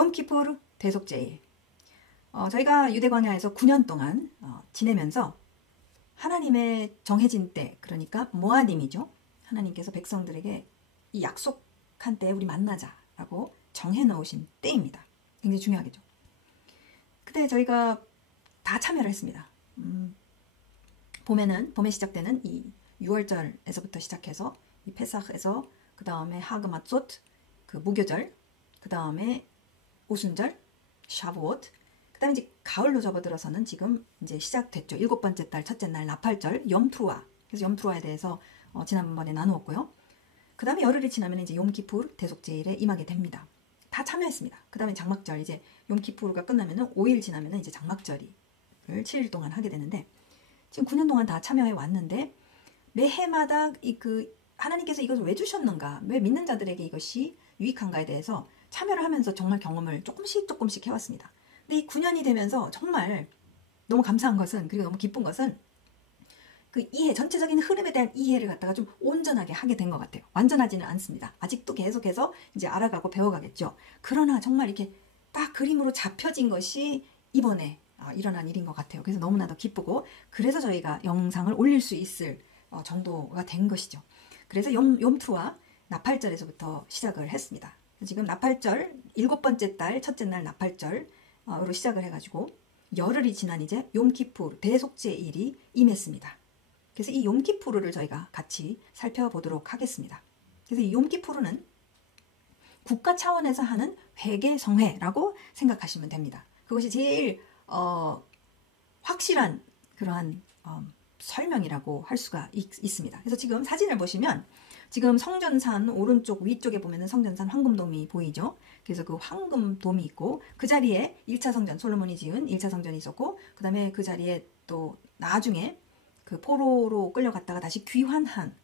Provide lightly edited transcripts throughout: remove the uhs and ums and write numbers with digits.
욤키푸르 대속제일. 저희가 유대 광야에서 9년 동안 지내면서 하나님의 정해진 때, 그러니까 모아님이죠. 하나님께서 백성들에게 이 약속한 때에 우리 만나자라고 정해놓으신 때입니다. 굉장히 중요하겠죠. 그때 저희가 다 참여를 했습니다. 봄에 시작되는 이 6월절에서부터 시작해서 이 페사흐에서 그 다음에 하그마쏛, 그 무교절, 그 다음에 오순절, 샤브옷, 그 다음에 이제 가을로 접어들어서는 지금 이제 시작됐죠. 7번째 달, 첫째 날, 나팔절, 염투아. 그래서 염투아에 대해서 지난번에 나누었고요. 그 다음에 열흘이 지나면 이제 욤키푸르 대속제일에 임하게 됩니다. 다 참여했습니다. 그 다음에 장막절, 이제 욤키푸르가 끝나면은 5일 지나면은 이제 장막절을 7일 동안 하게 되는데, 지금 9년 동안 다 참여해 왔는데, 매해마다 하나님께서 이것을 왜 주셨는가, 왜 믿는 자들에게 이것이 유익한가에 대해서 참여를 하면서 정말 경험을 조금씩 해왔습니다. 근데 이 9년이 되면서 정말 너무 감사한 것은, 그리고 너무 기쁜 것은 그 이해, 전체적인 흐름에 대한 이해를 갖다가 좀 온전하게 하게 된 것 같아요. 완전하지는 않습니다. 아직도 계속해서 이제 알아가고 배워가겠죠. 그러나 정말 이렇게 딱 그림으로 잡혀진 것이 이번에 일어난 일인 것 같아요. 그래서 너무나도 기쁘고, 그래서 저희가 영상을 올릴 수 있을 정도가 된 것이죠. 그래서 염투와 나팔절에서부터 시작을 했습니다. 지금 나팔절 7번째 달 첫째 날 나팔절으로 시작을 해가지고 열흘이 지난 이제 욤키푸르 대속제일이 임했습니다. 그래서 이 욤키푸르를 저희가 같이 살펴보도록 하겠습니다. 그래서 이 욤키푸르는 국가 차원에서 하는 회개성회라고 생각하시면 됩니다. 그것이 제일 확실한 그러한 설명이라고 할 수가 있습니다. 그래서 지금 사진을 보시면 지금 성전산 오른쪽 위쪽에 보면은 성전산 황금돔이 보이죠. 그래서 그 황금돔이 있고, 그 자리에 1차 성전, 솔로몬이 지은 1차 성전이 있었고, 그 다음에 그 자리에 또 나중에 그 포로로 끌려갔다가 다시 귀환한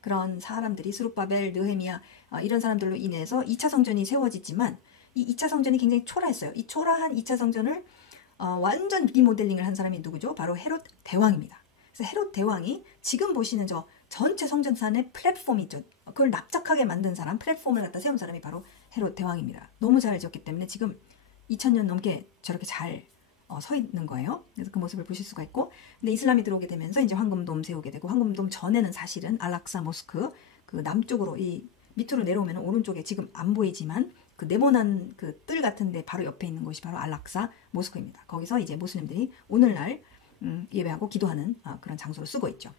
그런 사람들이 스룹바벨, 느헤미야 이런 사람들로 인해서 2차 성전이 세워지지만, 이 2차 성전이 굉장히 초라했어요. 이 초라한 2차 성전을 완전 리모델링을 한 사람이 누구죠? 바로 헤롯 대왕입니다. 그래서 헤롯 대왕이 지금 보시는 저 전체 성전산의 플랫폼이 있죠. 그걸 납작하게 만든 사람, 플랫폼을 갖다 세운 사람이 바로 헤롯 대왕입니다. 너무 잘 지었기 때문에 지금 2000년 넘게 저렇게 잘 서 있는 거예요. 그래서 그 모습을 보실 수가 있고, 근데 이슬람이 들어오게 되면서 이제 황금돔 세우게 되고, 황금돔 전에는 사실은 알락사 모스크, 그 남쪽으로 이 밑으로 내려오면 오른쪽에 지금 안 보이지만 그 네모난 그 뜰 같은데 바로 옆에 있는 곳이 바로 알락사 모스크입니다. 거기서 이제 모슬림들이 오늘날 예배하고 기도하는 그런 장소로 쓰고 있죠.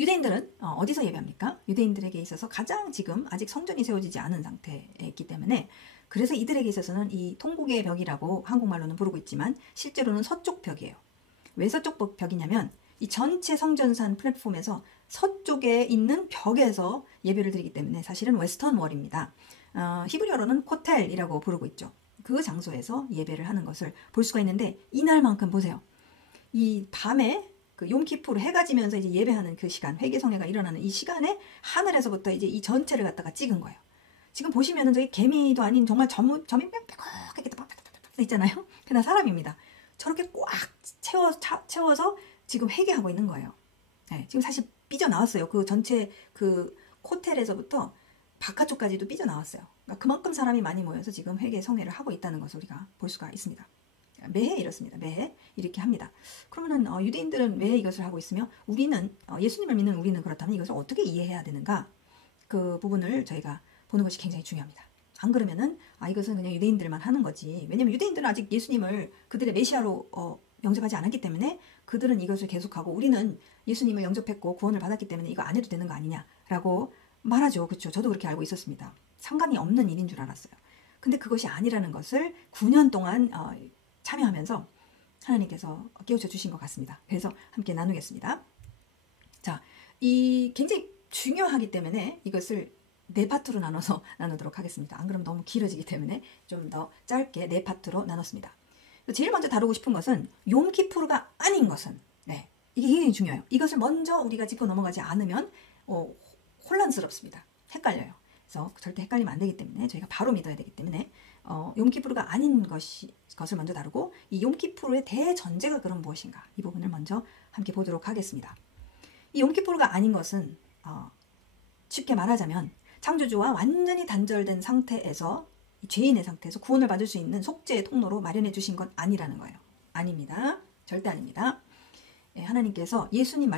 유대인들은 어디서 예배합니까? 유대인들에게 있어서 가장 지금 아직 성전이 세워지지 않은 상태에 있기 때문에, 그래서 이들에게 있어서는 이 통곡의 벽이라고 한국말로는 부르고 있지만 실제로는 서쪽 벽이에요. 왜 서쪽 벽이냐면 이 전체 성전산 플랫폼에서 서쪽에 있는 벽에서 예배를 드리기 때문에 사실은 웨스턴 월입니다. 히브리어로는 코텔이라고 부르고 있죠. 그 장소에서 예배를 하는 것을 볼 수가 있는데, 이날만큼 보세요. 이 밤에 그 욤키푸르 해가 지면서 이제 예배하는 그 시간, 회개성회가 일어나는 이 시간에 하늘에서부터 이제 이 전체를 갖다가 찍은 거예요. 지금 보시면은 저기 개미도 아닌 정말 점이 빽빽하게 있잖아요. 그냥 사람입니다. 저렇게 꽉 채워서 지금 회개하고 있는 거예요. 네, 지금 사실 삐져나왔어요. 그 전체 그 호텔에서부터 바깥쪽까지도 삐져나왔어요. 그러니까 그만큼 사람이 많이 모여서 지금 회개 성회를 하고 있다는 것을 우리가 볼 수가 있습니다. 매해 이렇습니다. 매해 이렇게 합니다. 그러면은 유대인들은 왜 이것을 하고 있으며 우리는 예수님을 믿는 우리는 그렇다면 이것을 어떻게 이해해야 되는가? 그 부분을 저희가 보는 것이 굉장히 중요합니다. 안 그러면은 이것은 그냥 유대인들만 하는 거지. 왜냐면 유대인들은 아직 예수님을 그들의 메시아로 영접하지 않았기 때문에 그들은 이것을 계속하고, 우리는 예수님을 영접했고 구원을 받았기 때문에 이거 안 해도 되는 거 아니냐라고 말하죠. 그렇죠. 저도 그렇게 알고 있었습니다. 상관이 없는 일인 줄 알았어요. 근데 그것이 아니라는 것을 9년 동안 참여하면서 하나님께서 깨우쳐 주신 것 같습니다. 그래서 함께 나누겠습니다. 자, 이 굉장히 중요하기 때문에 이것을 4파트로 나눠서 나누도록 하겠습니다. 안 그러면 너무 길어지기 때문에 좀 더 짧게 4파트로 나눴습니다. 제일 먼저 다루고 싶은 것은 욤키푸르가 아닌 것은, 이게 굉장히 중요해요. 이것을 먼저 우리가 짚고 넘어가지 않으면 혼란스럽습니다. 헷갈려요. 그래서 절대 헷갈리면 안 되기 때문에 저희가 바로 믿어야 되기 때문에 욤키푸르가 아닌 것을 먼저 다루고, 이 욤키푸르의 대전제가 그럼 무엇인가, 이 부분을 먼저 함께 보도록 하겠습니다. 이 욤키푸르가 아닌 것은 쉽게 말하자면 창조주와 완전히 단절된 상태에서 죄인의 상태에서 구원을 받을 수 있는 속죄의 통로로 마련해 주신 건 아니라는 거예요. 아닙니다. 절대 아닙니다. 하나님께서 예수님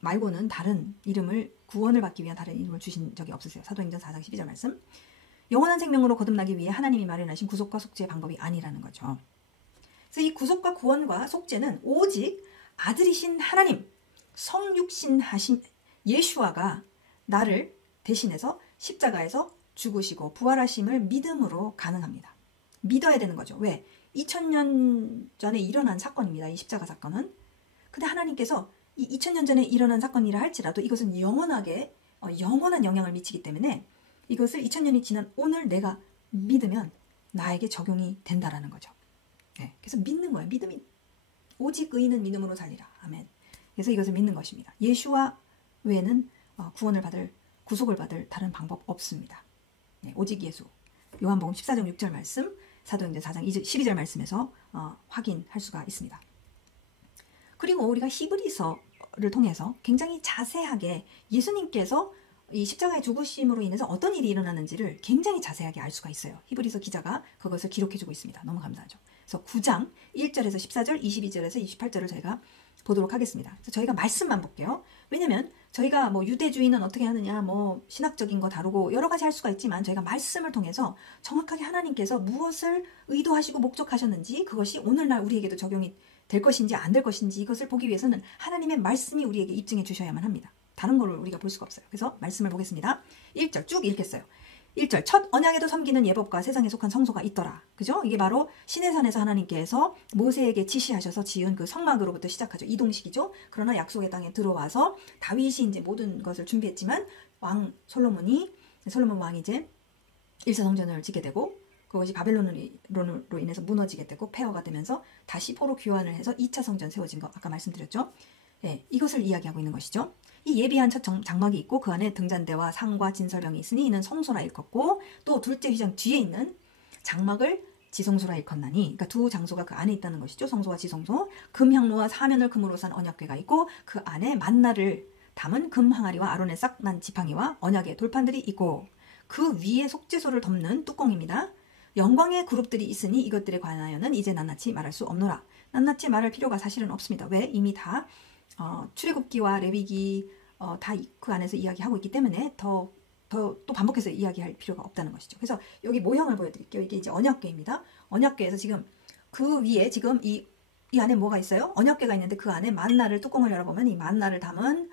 말고는 다른 이름을, 구원을 받기 위한 다른 이름을 주신 적이 없으세요. 사도행전 4장 12절 말씀. 영원한 생명으로 거듭나기 위해 하나님이 마련하신 구속과 속죄의 방법이 아니라는 거죠. 그래서 이 구속과 구원과 속죄는 오직 아들이신 하나님, 성육신하신 예수아가 나를 대신해서 십자가에서 죽으시고 부활하심을 믿음으로 가능합니다. 믿어야 되는 거죠. 왜? 2000년 전에 일어난 사건입니다. 이 십자가 사건은. 근데 하나님께서 이 2000년 전에 일어난 사건이라 할지라도 이것은 영원하게 영원한 영향을 미치기 때문에 이것을 2000년이 지난 오늘 내가 믿으면 나에게 적용이 된다라는 거죠. 네, 그래서 믿는 거예요. 믿음이 오직 의인은 믿음으로 살리라. 아멘. 그래서 이것을 믿는 것입니다. 예수와 외에는 구원을 받을, 구속을 받을 다른 방법 없습니다. 네, 오직 예수. 요한복음 14장 6절 말씀, 사도행전 4장 12절 말씀에서 확인할 수가 있습니다. 그리고 우리가 히브리서를 통해서 굉장히 자세하게 예수님께서 이 십자가의 죽으심으로 인해서 어떤 일이 일어나는지를 굉장히 자세하게 알 수가 있어요. 히브리서 기자가 그것을 기록해주고 있습니다. 너무 감사하죠. 그래서 9장 1절에서 14절, 22절에서 28절을 저희가 보도록 하겠습니다. 그래서 저희가 말씀만 볼게요. 왜냐면 저희가 뭐 유대주의는 어떻게 하느냐, 뭐 신학적인 거 다루고 여러 가지 할 수가 있지만 저희가 말씀을 통해서 정확하게 하나님께서 무엇을 의도하시고 목적하셨는지, 그것이 오늘날 우리에게도 적용이 될 것인지 안 될 것인지, 이것을 보기 위해서는 하나님의 말씀이 우리에게 입증해 주셔야만 합니다. 다른 걸 우리가 볼 수가 없어요. 그래서 말씀을 보겠습니다. 1절 쭉 읽겠어요. 1절, 첫 언약에도 섬기는 예법과 세상에 속한 성소가 있더라. 그죠? 이게 바로 시내산에서 하나님께서 모세에게 지시하셔서 지은 그 성막으로부터 시작하죠. 이동식이죠. 그러나 약속의 땅에 들어와서 다윗이 이제 모든 것을 준비했지만 솔로몬 왕이 이제 1차 성전을 짓게 되고, 그것이 바벨론으로 인해서 무너지게 되고 폐허가 되면서 다시 포로 귀환을 해서 2차 성전 세워진 거 아까 말씀드렸죠. 네, 이것을 이야기하고 있는 것이죠. 이 예비한 첫 장막이 있고 그 안에 등잔대와 상과 진설병이 있으니 이는 성소라 일컫고, 또 둘째 휘장 뒤에 있는 장막을 지성소라 일컫나니, 그러니까 두 장소가 그 안에 있다는 것이죠. 성소와 지성소. 금향로와 사면을 금으로 산 언약궤가 있고 그 안에 만나를 담은 금 항아리와 아론의 싹난 지팡이와 언약의 돌판들이 있고 그 위에 속죄소를 덮는 뚜껑입니다. 영광의 그룹들이 있으니 이것들에 관하여는 이제 낱낱이 말할 수 없노라. 낱낱이 말할 필요가 사실은 없습니다. 왜? 이미 다 출애굽기와 레위기 다 그 안에서 이야기하고 있기 때문에 또 반복해서 이야기할 필요가 없다는 것이죠. 그래서 여기 모형을 보여드릴게요. 이게 이제 언약궤입니다. 언약궤에서 지금 그 위에 지금 이 안에 뭐가 있어요? 언약궤가 있는데 그 안에 만나를, 뚜껑을 열어보면 이 만나를 담은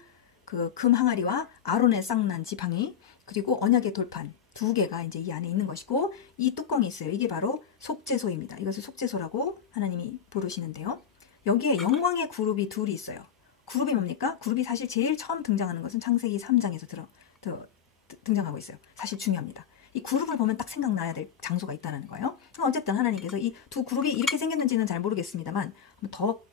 그 금 항아리와 아론의 쌍난 지팡이, 그리고 언약의 돌판 두 개가 이제 이 안에 있는 것이고, 이 뚜껑이 있어요. 이게 바로 속죄소입니다. 이것을 속죄소라고 하나님이 부르시는데요. 여기에 영광의 그룹이 둘이 있어요. 그룹이 뭡니까? 그룹이 사실 제일 처음 등장하는 것은 창세기 3장에서 등장하고 있어요. 사실 중요합니다. 이 그룹을 보면 딱 생각나야 될 장소가 있다는 거예요. 어쨌든 하나님께서 이 두 그룹이 이렇게 생겼는지는 잘 모르겠습니다만 더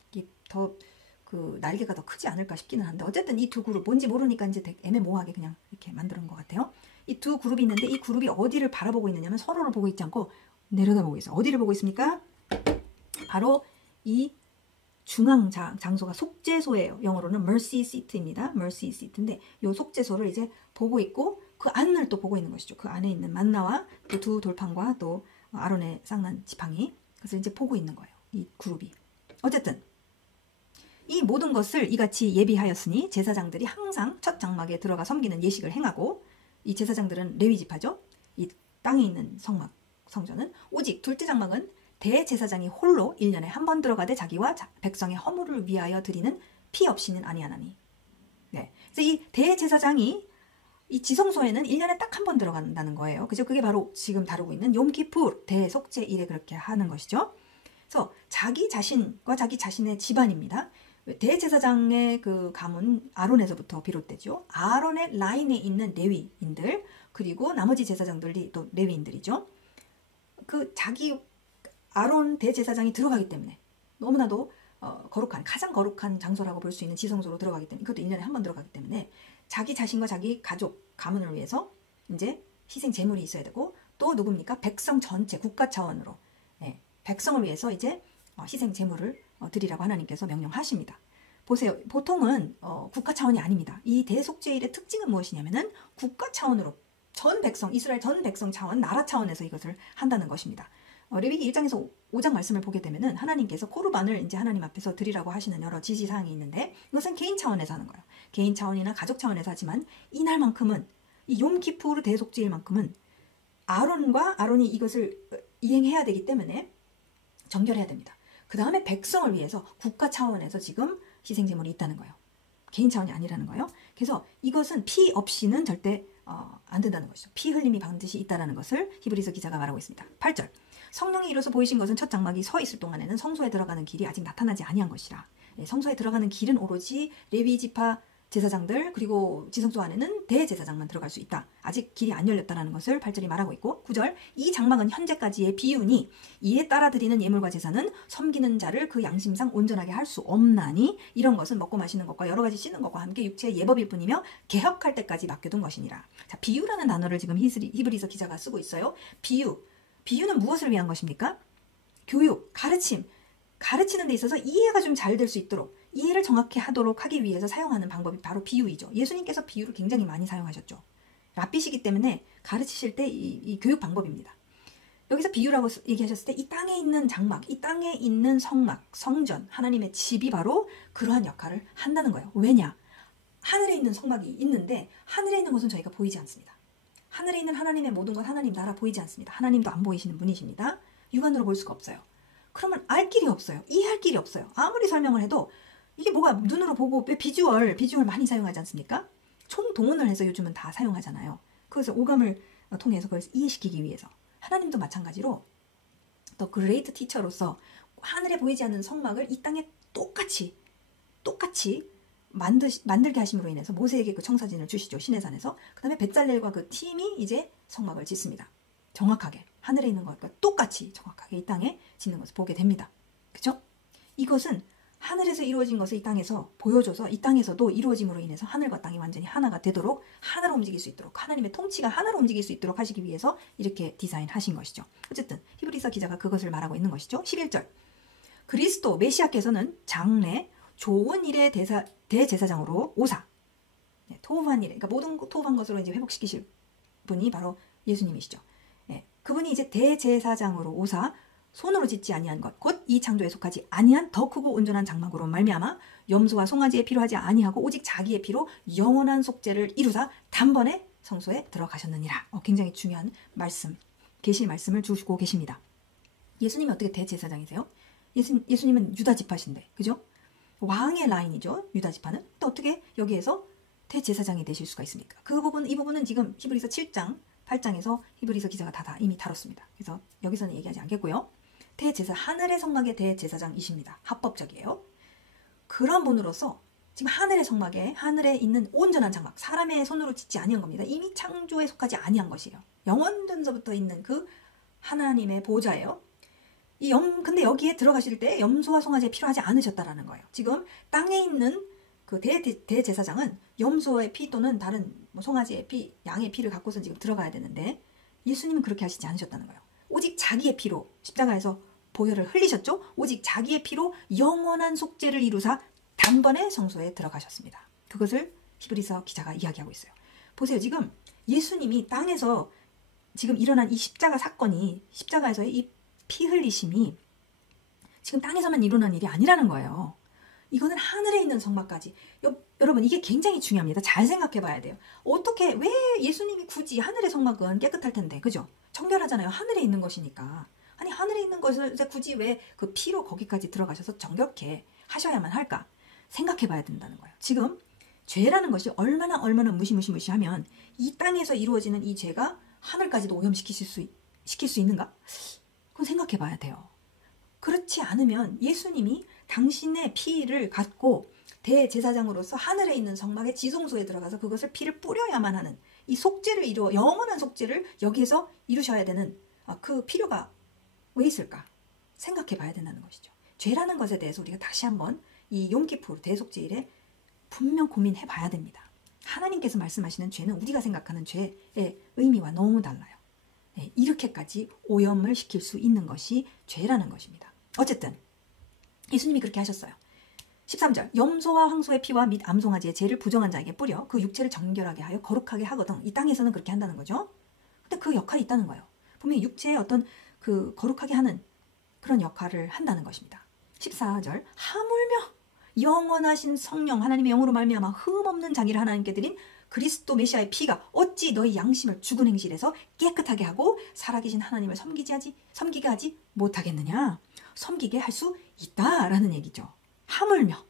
그 날개가 더 크지 않을까 싶기는 한데, 어쨌든 이 두 그룹 뭔지 모르니까 이제 되게 애매모호하게 그냥 이렇게 만드는 것 같아요. 이 두 그룹이 있는데 이 그룹이 어디를 바라보고 있느냐면 서로를 보고 있지 않고 내려다보고 있어요. 어디를 보고 있습니까? 바로 이 중앙 장소가 속죄소예요. 영어로는 mercy seat입니다. mercy seat인데 이 속죄소를 이제 보고 있고 그 안을 또 보고 있는 것이죠. 그 안에 있는 만나와 또 두 돌판과 또 아론의 쌍난 지팡이, 그래서 이제 보고 있는 거예요. 이 그룹이. 어쨌든 이 모든 것을 이같이 예비하였으니 제사장들이 항상 첫 장막에 들어가 섬기는 예식을 행하고, 이 제사장들은 레위 지파죠. 이 땅에 있는 성전은 오직 둘째 장막은 대제사장이 홀로 1년에 한 번 들어가되 자기와 백성의 허물을 위하여 드리는 피 없이는 아니하나니. 네. 그래서 이 대제사장이 이 지성소에는 1년에 딱 한 번 들어간다는 거예요. 그죠? 그게 바로 지금 다루고 있는 욤키푸르 대속죄일에 그렇게 하는 것이죠. 그래서 자기 자신과 자기 자신의 집안입니다. 대제사장의 그 가문 아론에서부터 비롯되죠. 아론의 라인에 있는 레위인들, 그리고 나머지 제사장들이 또 레위인들이죠. 그 자기 아론 대제사장이 들어가기 때문에 너무나도 가장 거룩한 장소라고 볼 수 있는 지성소로 들어가기 때문에, 그것도 1년에 한 번 들어가기 때문에 자기 자신과 자기 가족, 가문을 위해서 이제 희생 제물이 있어야 되고, 또 누굽니까? 백성 전체, 국가 차원으로 백성을 위해서 이제 희생 제물을 드리라고 하나님께서 명령하십니다. 보세요. 보통은 국가 차원이 아닙니다. 이 대속죄일의 특징은 무엇이냐면은 국가 차원으로 전 백성, 이스라엘 전 백성 차원, 나라 차원에서 이것을 한다는 것입니다. 레위기 1장에서 5장 말씀을 보게 되면은 하나님께서 코르반을 이제 하나님 앞에서 드리라고 하시는 여러 지시사항이 있는데 이것은 개인 차원에서 하는 거예요. 개인 차원이나 가족 차원에서 하지만 이날만큼은 이 욤키푸르 대속죄일만큼은 아론이 이것을 이행해야 되기 때문에 정결해야 됩니다. 그 다음에 백성을 위해서 국가 차원에서 지금 희생제물이 있다는 거예요. 개인 차원이 아니라는 거예요. 그래서 이것은 피 없이는 절대 안 된다는 것이죠. 피 흘림이 반드시 있다는 것을 히브리서 기자가 말하고 있습니다. 8절 성령이 이로써 보이신 것은 첫 장막이 서 있을 동안에는 성소에 들어가는 길이 아직 나타나지 아니한 것이라. 성소에 들어가는 길은 오로지 레위 지파 제사장들 그리고 지성소 안에는 대제사장만 들어갈 수 있다. 아직 길이 안 열렸다는 것을 8절이 말하고 있고 9절 이 장막은 현재까지의 비유니 이에 따라 드리는 예물과 제사는 섬기는 자를 그 양심상 온전하게 할 수 없나니 이런 것은 먹고 마시는 것과 여러 가지 씻는 것과 함께 육체의 예법일 뿐이며 개혁할 때까지 맡겨둔 것이니라. 자, 비유라는 단어를 지금 히브리서 기자가 쓰고 있어요. 비유는 무엇을 위한 것입니까? 교육, 가르침, 가르치는 데 있어서 이해가 좀 잘 될 수 있도록 이해를 정확히 하도록 하기 위해서 사용하는 방법이 바로 비유이죠. 예수님께서 비유를 굉장히 많이 사용하셨죠. 랍비시기 때문에 가르치실 때 이 교육 방법입니다. 여기서 비유라고 얘기하셨을 때 이 땅에 있는 장막, 이 땅에 있는 성막, 성전, 하나님의 집이 바로 그러한 역할을 한다는 거예요. 왜냐? 하늘에 있는 성막이 있는데 하늘에 있는 것은 저희가 보이지 않습니다. 하늘에 있는 하나님의 모든 것, 하나님 나라 보이지 않습니다. 하나님도 안 보이시는 분이십니다. 육안으로 볼 수가 없어요. 그러면 알 길이 없어요. 이해할 길이 없어요. 아무리 설명을 해도 이게 뭐가 눈으로 보고 비주얼 많이 사용하지 않습니까? 총동원을 해서 요즘은 다 사용하잖아요. 그래서 오감을 통해서 그걸 이해시키기 위해서 하나님도 마찬가지로 더 그레이트 티처로서 하늘에 보이지 않는 성막을 이 땅에 똑같이 만들게 하심으로 인해서 모세에게 그 청사진을 주시죠. 시내산에서. 그 다음에 벳살렐과 그 팀이 이제 성막을 짓습니다. 정확하게 하늘에 있는 것과 똑같이 정확하게 이 땅에 짓는 것을 보게 됩니다. 그렇죠? 이것은 하늘에서 이루어진 것을 이 땅에서 보여줘서 이 땅에서도 이루어짐으로 인해서 하늘과 땅이 완전히 하나가 되도록 하나로 움직일 수 있도록 하나님의 통치가 하나로 움직일 수 있도록 하시기 위해서 이렇게 디자인하신 것이죠. 어쨌든 히브리서 기자가 그것을 말하고 있는 것이죠. 11절 그리스도 메시아께서는 장래 좋은 일의 대제사장으로 오사 토후한 일, 그러니까 모든 토후한 것으로 이제 회복시키실 분이 바로 예수님이시죠. 그분이 이제 대제사장으로 오사 손으로 짓지 아니한 것 곧 이 창조에 속하지 아니한 더 크고 온전한 장막으로 말미암아 염소와 송아지에 필요하지 아니하고 오직 자기의 피로 영원한 속죄를 이루사 단번에 성소에 들어가셨느니라. 굉장히 중요한 말씀, 계시 말씀을 주시고 계십니다. 예수님이 어떻게 대제사장이세요? 예수님은 유다 지파신데, 그죠? 왕의 라인이죠. 유다 지파는. 또 어떻게 여기에서 대제사장이 되실 수가 있습니까? 이 부분은 지금 히브리서 7장 8장에서 히브리서 기자가 다 이미 다뤘습니다. 그래서 여기서는 얘기하지 않겠고요. 하늘의 성막의 대제사장이십니다. 합법적이에요. 그런 분으로서 지금 하늘의 성막에 하늘에 있는 온전한 장막, 사람의 손으로 짓지 아니한 겁니다. 이미 창조에 속하지 아니한 것이에요. 영원전서부터 있는 그 하나님의 보좌예요. 근데 여기에 들어가실 때 염소와 송아지에 필요하지 않으셨다라는 거예요. 지금 땅에 있는 그 대제사장은 염소의 피 또는 다른 송아지의 피, 양의 피를 갖고서 지금 들어가야 되는데 예수님은 그렇게 하시지 않으셨다는 거예요. 오직 자기의 피로 십자가에서 보혈을 흘리셨죠. 오직 자기의 피로 영원한 속죄를 이루사 단번에 성소에 들어가셨습니다. 그것을 히브리서 기자가 이야기하고 있어요. 보세요. 지금 예수님이 땅에서 지금 일어난 이 십자가 사건이 십자가에서의 이 피 흘리심이 지금 땅에서만 일어난 일이 아니라는 거예요. 이거는 하늘에 있는 성막까지. 여러분 이게 굉장히 중요합니다. 잘 생각해 봐야 돼요. 왜 예수님이 굳이 하늘의 성막은 깨끗할 텐데 그죠? 정결하잖아요. 하늘에 있는 것이니까. 아니 하늘에 있는 것을 굳이 왜 그 피로 거기까지 들어가셔서 정결케 하셔야만 할까? 생각해 봐야 된다는 거예요. 지금 죄라는 것이 얼마나 무시무시하면 이 땅에서 이루어지는 이 죄가 하늘까지도 오염시킬 수 있는가? 그건 생각해 봐야 돼요. 그렇지 않으면 예수님이 당신의 피를 갖고 대제사장으로서 하늘에 있는 성막의 지성소에 들어가서 그것을 피를 뿌려야만 하는 이 속죄를 영원한 속죄를 여기에서 이루셔야 되는 그 필요가 왜 있을까? 생각해 봐야 된다는 것이죠. 죄라는 것에 대해서 우리가 다시 한번 이 욤키푸르 대속죄일에 분명 고민해 봐야 됩니다. 하나님께서 말씀하시는 죄는 우리가 생각하는 죄의 의미와 너무 달라요. 이렇게까지 오염을 시킬 수 있는 것이 죄라는 것입니다. 어쨌든 예수님이 그렇게 하셨어요. 13절 염소와 황소의 피와 및 암송아지의 죄를 부정한 자에게 뿌려 그 육체를 정결하게 하여 거룩하게 하거든. 이 땅에서는 그렇게 한다는 거죠. 근데 그 역할이 있다는 거예요. 분명히 육체의 어떤 그 거룩하게 하는 그런 역할을 한다는 것입니다. 14절 하물며 영원하신 성령 하나님의 영으로 말미암아 흠없는 자기를 하나님께 드린 그리스도 메시아의 피가 어찌 너희 양심을 죽은 행실에서 깨끗하게 하고 살아계신 하나님을 섬기게 하지 못하겠느냐. 섬기게 할 수 있다라는 얘기죠. 하물며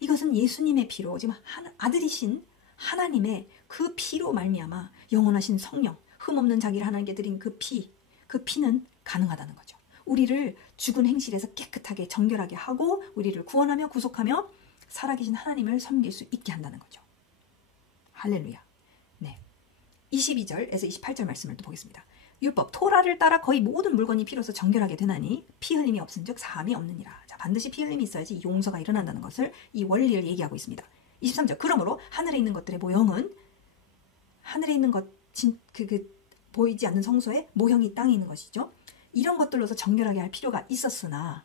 이것은 예수님의 피로 지금 아들이신 하나님의 그 피로 말미암아 영원하신 성령 흠없는 자기를 하나님께 드린 그 피는 가능하다는 거죠. 우리를 죽은 행실에서 깨끗하게 정결하게 하고 우리를 구원하며 구속하며 살아계신 하나님을 섬길 수 있게 한다는 거죠. 할렐루야. 네. 22절에서 28절 말씀을 또 보겠습니다. 율법 토라를 따라 거의 모든 물건이 피로서 정결하게 되나니 피 흘림이 없은즉 사함이 없느니라. 자, 반드시 피 흘림이 있어야지 용서가 일어난다는 것을 이 원리를 얘기하고 있습니다. 23절 그러므로 하늘에 있는 것들의 모형은 하늘에 있는 것 보이지 않는 성소의 모형이 땅에 있는 것이죠. 이런 것들로서 정결하게 할 필요가 있었으나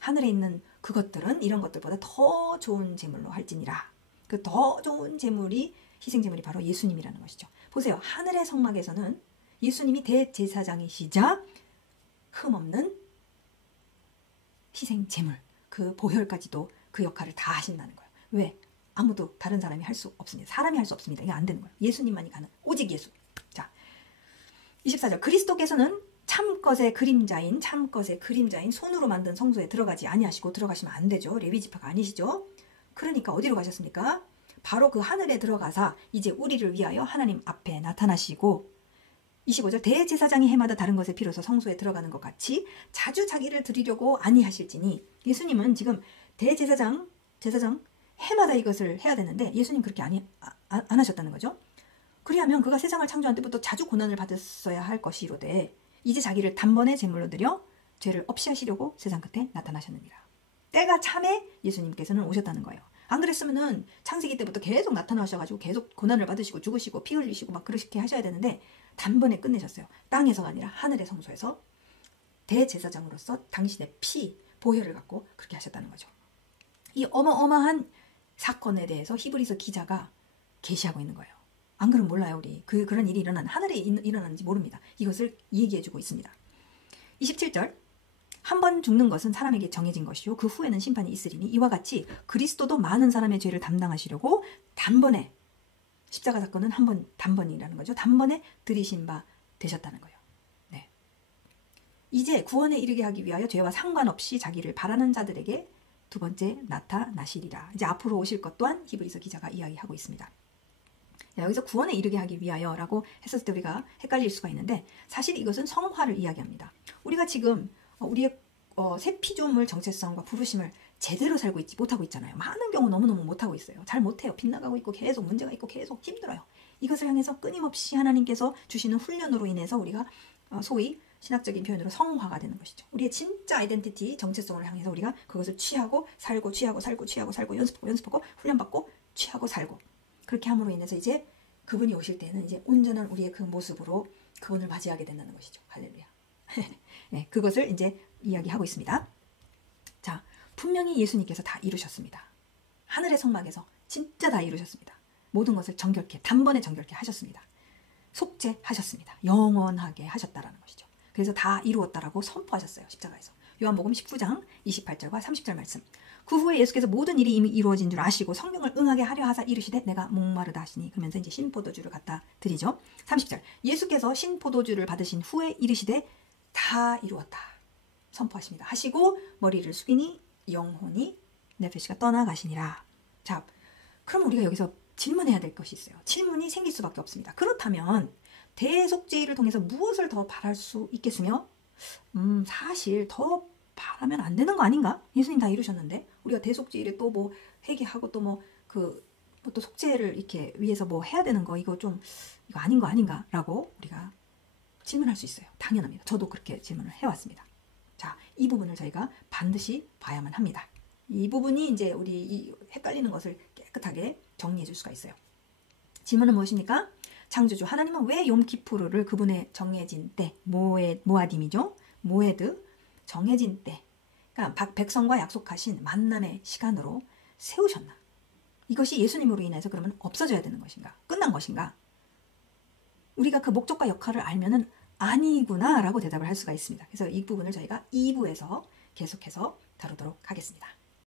하늘에 있는 그것들은 이런 것들보다 더 좋은 제물로 할지니라. 그 더 좋은 제물이 희생제물이 바로 예수님이라는 것이죠. 보세요. 하늘의 성막에서는 예수님이 대제사장이시자 흠없는 희생제물, 그 보혈까지도 그 역할을 다 하신다는 거예요. 왜? 아무도 다른 사람이 할 수 없습니다. 사람이 할 수 없습니다. 이게 안 되는 거예요. 예수님만이 가능. 오직 예수. 자, 24절 그리스도께서는 참것의 그림자인 손으로 만든 성소에 들어가지 아니하시고 들어가시면 안 되죠. 레위 지파가 아니시죠. 그러니까 어디로 가셨습니까? 바로 그 하늘에 들어가사 이제 우리를 위하여 하나님 앞에 나타나시고 25절 대제사장이 해마다 다른 것에 비로소 성소에 들어가는 것 같이 자주 자기를 드리려고 아니하실지니 예수님은 지금 제사장 해마다 이것을 해야 되는데 예수님 그렇게 안 하셨다는 거죠. 그리하면 그가 세상을 창조한 때부터 자주 고난을 받았어야 할 것이로되 이제 자기를 단번에 제물로 드려 죄를 없이 하시려고 세상 끝에 나타나셨느니라. 때가 참에 예수님께서는 오셨다는 거예요. 안 그랬으면은 창세기 때부터 계속 나타나셔가지고 계속 고난을 받으시고 죽으시고 피 흘리시고 막 그렇게 하셔야 되는데 단번에 끝내셨어요. 땅에서가 아니라 하늘의 성소에서 대제사장으로서 당신의 피, 보혈을 갖고 그렇게 하셨다는 거죠. 이 어마어마한 사건에 대해서 히브리서 기자가 계시하고 있는 거예요. 안 그러면 몰라요. 우리 그런 일이 하늘에 일어나는지 모릅니다. 이것을 얘기해주고 있습니다. 27절 한 번 죽는 것은 사람에게 정해진 것이요 그 후에는 심판이 있으리니 이와 같이 그리스도도 많은 사람의 죄를 담당하시려고 단번에 십자가 사건은 단번이라는 거죠. 단번에 들이신 바 되셨다는 거예요. 네. 이제 구원에 이르게 하기 위하여 죄와 상관없이 자기를 바라는 자들에게 두 번째 나타나시리라. 이제 앞으로 오실 것 또한 히브리서 기자가 이야기하고 있습니다. 여기서 구원에 이르게 하기 위하여라고 했었을 때 우리가 헷갈릴 수가 있는데 사실 이것은 성화를 이야기합니다. 우리가 지금 우리의 새 피조물 정체성과 부르심을 제대로 살고 있지 못하고 있잖아요. 많은 경우 너무너무 못하고 있어요. 잘 못해요. 빗나가고 있고 계속 문제가 있고 계속 힘들어요. 이것을 향해서 끊임없이 하나님께서 주시는 훈련으로 인해서 우리가 소위 신학적인 표현으로 성화가 되는 것이죠. 우리의 진짜 아이덴티티 정체성을 향해서 우리가 그것을 취하고 살고 연습하고 훈련받고 취하고 살고 그렇게 함으로 인해서 이제 그분이 오실 때는 이제 온전한 우리의 그 모습으로 그분을 맞이하게 된다는 것이죠. 할렐루야. 네, 그것을 이제 이야기하고 있습니다. 자, 분명히 예수님께서 다 이루셨습니다. 하늘의 성막에서 진짜 다 이루셨습니다. 모든 것을 정결케, 단번에 정결케 하셨습니다. 속죄하셨습니다. 영원하게 하셨다라는 것이죠. 그래서 다 이루었다라고 선포하셨어요. 십자가에서. 요한복음 19장 28절과 30절 말씀. 그 후에 예수께서 모든 일이 이미 이루어진 줄 아시고 성령을 응하게 하려 하사 이르시되 내가 목마르다 하시니 그러면서 이제 신포도주를 갖다 드리죠. 30절. 예수께서 신포도주를 받으신 후에 이르시되 다 이루었다. 선포하십니다. 하시고 머리를 숙이니 영혼이 네페시가 떠나가시니라. 자, 그럼 우리가 여기서 질문해야 될 것이 있어요. 질문이 생길 수밖에 없습니다. 그렇다면 대속죄를 통해서 무엇을 더 바랄 수 있겠으며 사실 더 바라면 안 되는 거 아닌가? 예수님 다 이루셨는데 우리가 대속죄를 또 뭐 회개하고 또 뭐 또 속죄를 이렇게 위해서 뭐 해야 되는 거 이거 아닌 거 아닌가라고 우리가 질문할 수 있어요. 당연합니다. 저도 그렇게 질문을 해왔습니다. 자, 이 부분을 저희가 반드시 봐야만 합니다. 이 부분이 이제 우리 이 헷갈리는 것을 깨끗하게 정리해 줄 수가 있어요. 질문은 무엇입니까? 창조주 하나님은 왜 욤키푸르를 그분의 정해진 때 모아딤이죠. 모에드 정해진 때 그러니까 백성과 약속하신 만남의 시간으로 세우셨나? 이것이 예수님으로 인해서 그러면 없어져야 되는 것인가? 끝난 것인가? 우리가 그 목적과 역할을 알면은 아니구나 라고 대답을 할 수가 있습니다. 그래서 이 부분을 저희가 2부에서 계속해서 다루도록 하겠습니다.